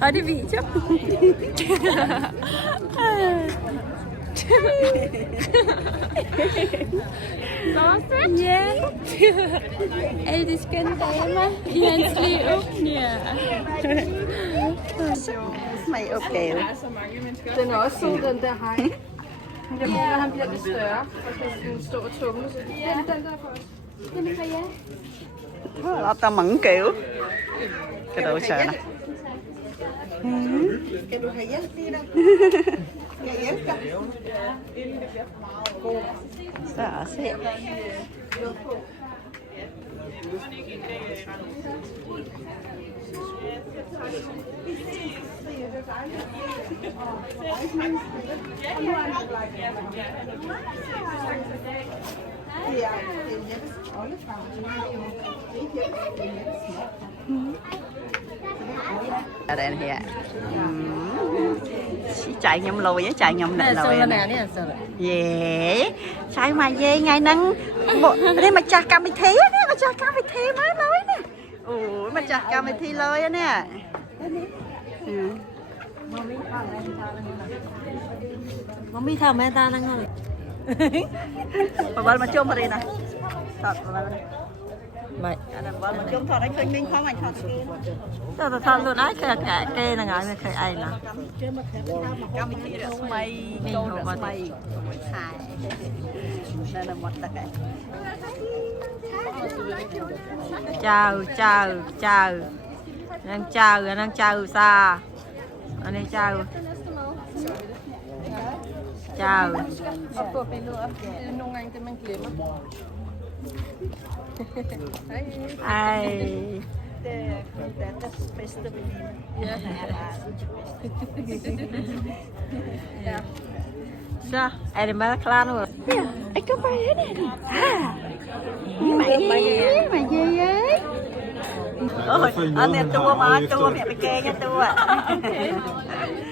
Thôi đi vị chứ. So sweet. Yeah. Ey, das kennt immer. Jensli upp nè. Mày ok. Den er også sød, den der hej. Han bliver lidt større, og skal stå og tumle. Så den der for os. Den er for jer. Nó tao mẫn kiểu. Cái đồ sợ nè. Skal du have hjælp lige der? Jeg hjælper dig. Sợ sẽ. Ở đây nè. Chạy nhầm lùi với chạy nhầm nè lùi nè. Dễ. Chạy mà dễ ngày nâng. Đây mà chặt cam bị thế nè, mà chặt cam bị thế má lối nè. Ủa mà chặt cam bị thi lối nè. Mami thầm em ta đang ngồi. Bà bật mà chôm vào đây nè. Thật bà Mày. bật mà chôm thật anh khơi minh không anh thật kia. Tao thật luôn ấy cái là ngài mày khơi ai là. Cam bị thi rồi mày câu rồi mày. Hai. Đây là một đặc cái. Chào. Đang chào xa. Anh ấy chào. Og få billeder. Det er nogle gange det, man glemmer. Ej. Det er deres bedste veninde. Ja. Så, er det mad klar nu? Ja, anh có phải thế này mày gì ấy? Ôi, anh em tua mẹ bị kê nha tua.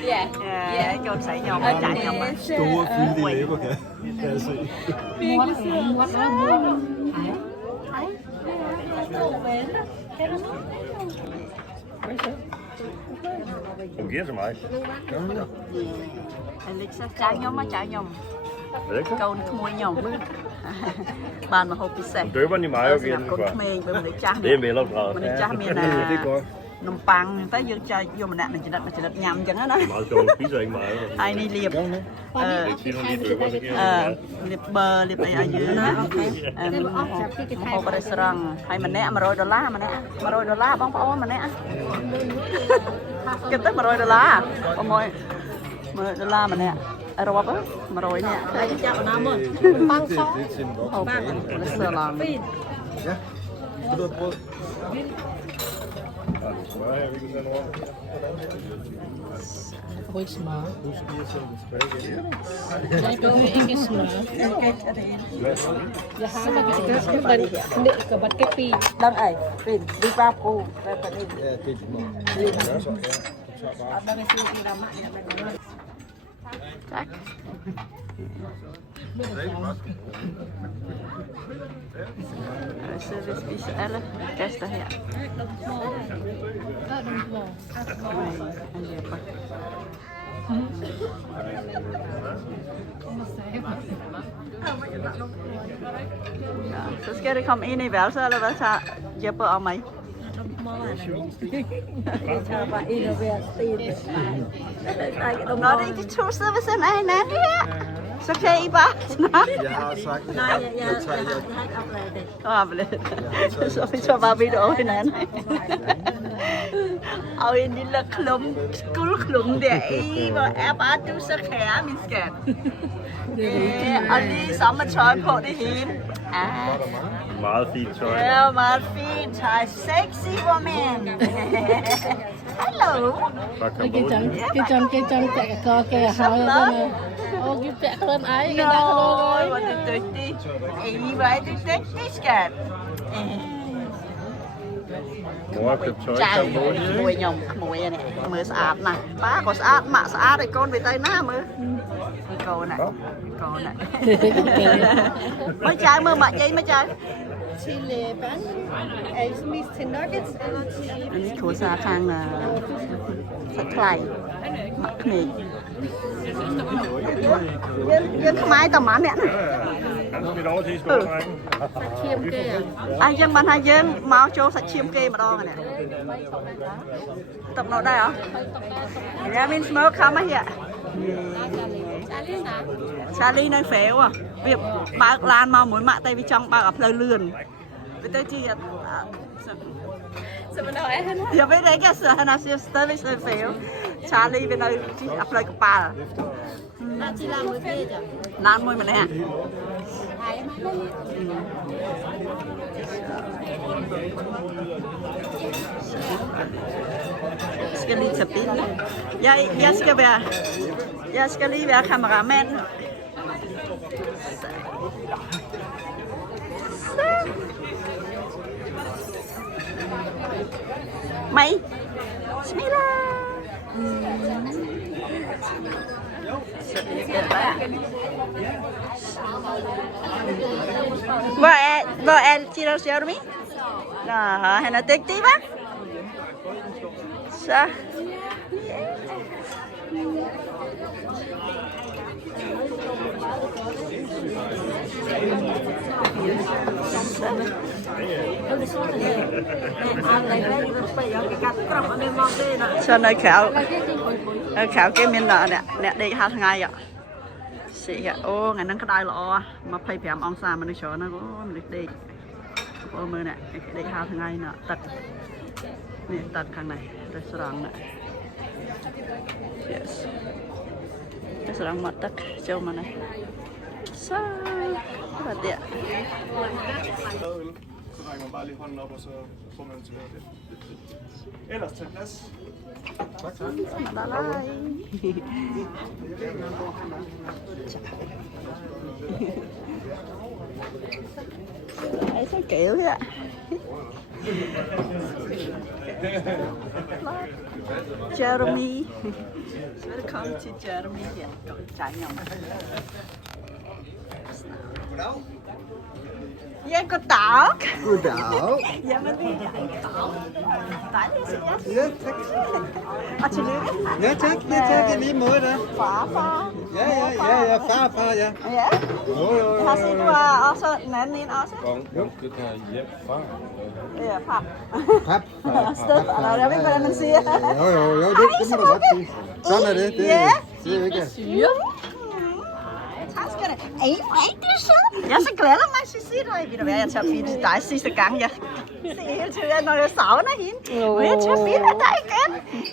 Ja. Ja, chôn sảy nhom ở chạy nhom. Store fyldige æbler kan jeg se. Virkelig sødt. Fungerer til mig. Alexa chạy nhom. Er det ikke? Câu nó môi nhom. Bàn mà hộp pizza. Døber den i majogen. Con khmeng với mình cha. Det er velopdraget. Mình cha miền Det er godt. nôm băng tới dương cha vô mình nặng mình chỉ đặt nhầm chẳng á đó. Meget sjovt. Du spiser ikke meget. Hai ni liệp. Det er tit, når de døber, så giver de liệp bơ liệp này ở dưới hộp restaurant hay mình nè $100 mình nè $100 bông bông mình nè cái tới $100 bông môi $100 mình nè rồi bắp mà rồi nè Chào Nam ơi. Băng só. hộp restaurant Ja. Vil du have brød? Har du smør, jeg vil ikke sende over? Jeg får ikke smør. Nu skal jeg sende det tilbage igen. Jeg behøver ikke smør. Jeg har det bật cái pi. đang ấy pin đi qua cô về phần đi Ja, det er så, ja. Du tager bare. tak så vi spiser alle gæster her. Ja, så skal det komme ind i værelset, eller hvad tager Jeppe og mig? Nå, det er de to sidder ved siden af hinanden her. Så kan I bare snakke. Jeg har sagt, Nej, jeg har ikke oplevet det. Så vi tager bare vidt over hinanden. Og en lille guldklump der. Hvor er bare du så kære, min skat. Og lige samme tøj på det hele. meget fint tøj. Ja, meget fint tøj. Sexy woman. Hallo. Fra Kambodja. Cái chân có cái hào đó. Ô, cái vẹt lên ấy. Nå, hvor er du dygtig. Hvor er du dygtig, skat. Mor har købt tøj i Kambodja. មួយខ្ញុំក្មួយនេះមើលស្អាតណាស់ប៉ាក៏ស្អាតម៉ាក់ស្អាតឲ្យកូនវាទៅណាមើលកូនណាមើលចៅមើលម៉ាក់យាយមើលចៅ til børn? Er I så mest til nuggets eller til... อันนี้ครัวซาทางสักไข่หมักเมย์ยังทำไมต่อมาเนี่ย Han får mit over til i store drenge. อ่ะยังมันให้ยังเมาโจสักชิมเกย์มาดองกันเนี่ยตบเราได้เหรอเดี๋ยวมินสโมกเข้ามาเหี้ยชาลีในเฟลอ่ะเบียบมาลานมาหมุนมาtay vi trong bao gặp lời lườn với tới chi giờ với đấy cái sữa nó sẽ tới với sữa phèo Charlie bên đây chỉ áp lời của bà lan môi mà nè Scully chụp ya Scully về cameraman mày Bismillah vợ em chị đâu xéo mi là hay là tích tí bác sao cho nơi khảo cái miếng nợ nè đi 2 ngày ạ chị ạ ô ngày nắng cái đai lọ mà phải phèm ông xa mà nó cho nó có đi ô mưa nè đi 2 ngày nè tật nè tật thằng này restaurant nè yes restaurant mặt tật châu mà này sao rất là tiện Så rækker man bare lige hånden op, og så får man til det. Ellers tag plads. Tak, tak. Đấy sao kiểu thế ạ. Jeremy. Welcome to Jeremy here. Cậu trải nghiệm. Dạ cô Tảo. Cô Tảo. Dạ mình đi Tảo. Tải đi xin nhé. Ja, tak. Chị Lưu. Ja, tak. Ja, tak. I lige måde da. Far. Ja. Far, ja. Ja. Jo. Har set du også den anden en også? Det kan hjælpe far. Ja, pap. Pap. Stedfar, jeg ved ikke, hvordan man siger. Jo, det må du godt sige. Sådan er det. Det er jo ikke. Syre. Tak skal du have. Ej, hvor er du sød. Jeg er så glad for mig, Cici. Ved du hvad, jeg tager billeder til dig sidste gang. Jeg ser hele tiden, når jeg savner hende. Vil jeg tage billeder af dig igen?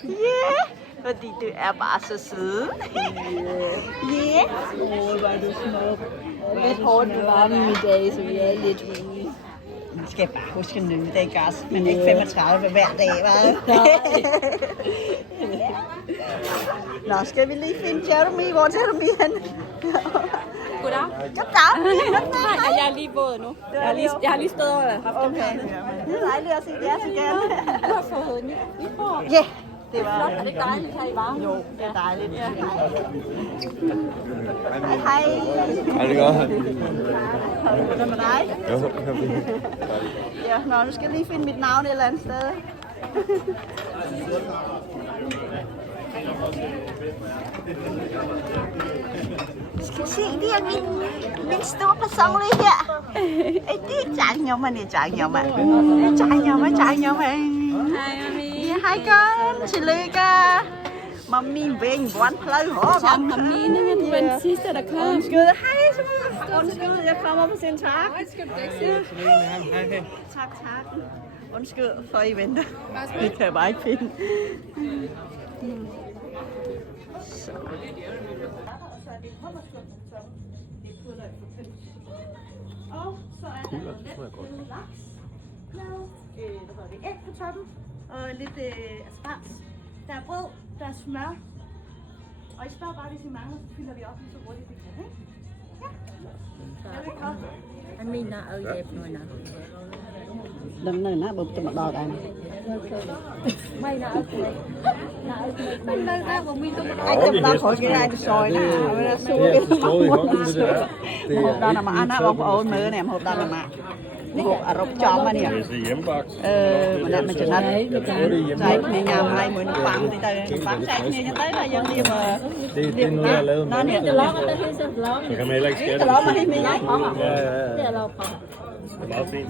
Ja. Fordi du er bare så sød. Ja. Hvor er du smuk. Lidt hårdt ved varmen i dag, så vi er lidt ude. Vi skal bare huske at nyde det, gas, men ikke 35 hver dag, hva'? Nå, skal vi lige finde Jeremy? Hvor er Jeremy henne? Goddag. Goddag. Nej, jeg er lige våd nu. Jeg har lige stået og haft dem Okay. Det er dejligt at se jer igen. Du har fået nyt hår. Ja, det var Er det ikke dejligt her i varmen? Jo, det er dejligt. Ja. Hej. Er det godt? Hvad med dig? Jo, Ja, nu skal jeg lige finde mit navn et eller andet sted. Skal se, det er min store personlige her. Det er Changnyoma. Hej, mami. Ja, hej con, tillykke. Mami ving one pløj hår. Chang ham mine, du er den sidste, der kom. Undskyld, hej. Undskyld, jeg kommer på sin tak. Tak. Undskyld for I venter. Det kan jeg bare ikke finde. Så. Og så er der lidt laks med æg på toppen og lidt asparges. Der er brød, der er smør. Og I spørger bare, hvis I mangler, så fylder vi op lige så hurtigt vi kan, ikke? Ja. Velkommen. Anh Min đã ở dẹp rồi nè. Lần này nó bụp cho một đò đây. Mày đã ở đây. Mình đang ra của mình tôi Anh chụp ta khỏi cái này sồi nè. Một đò nào mà ăn á, bông ổn mưa nè, một đò nào mà. hộp Ả Rập cho mà nè Det er hjemmebagt. mình cho nó chạy này nhà mai mình phẳng thì ta phẳng chạy này cho tới là dân đi mà Det er noget, jeg har lavet. nó nè Så kan man heller ikke skære cái đó mà đi mình nhảy Ja. Det er meget fint.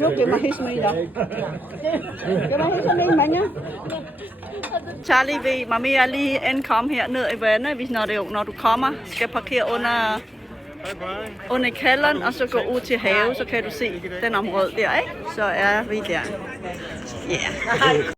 lúc kia mà hít mi đâu cái mà hít mi mà nhá Charlie vì mà mi ali en kom her ned i vandet hvis når du kommer skal parkere under kælderen og så gå ud til havet så kan du se den område der ikke så er vi der. Yeah.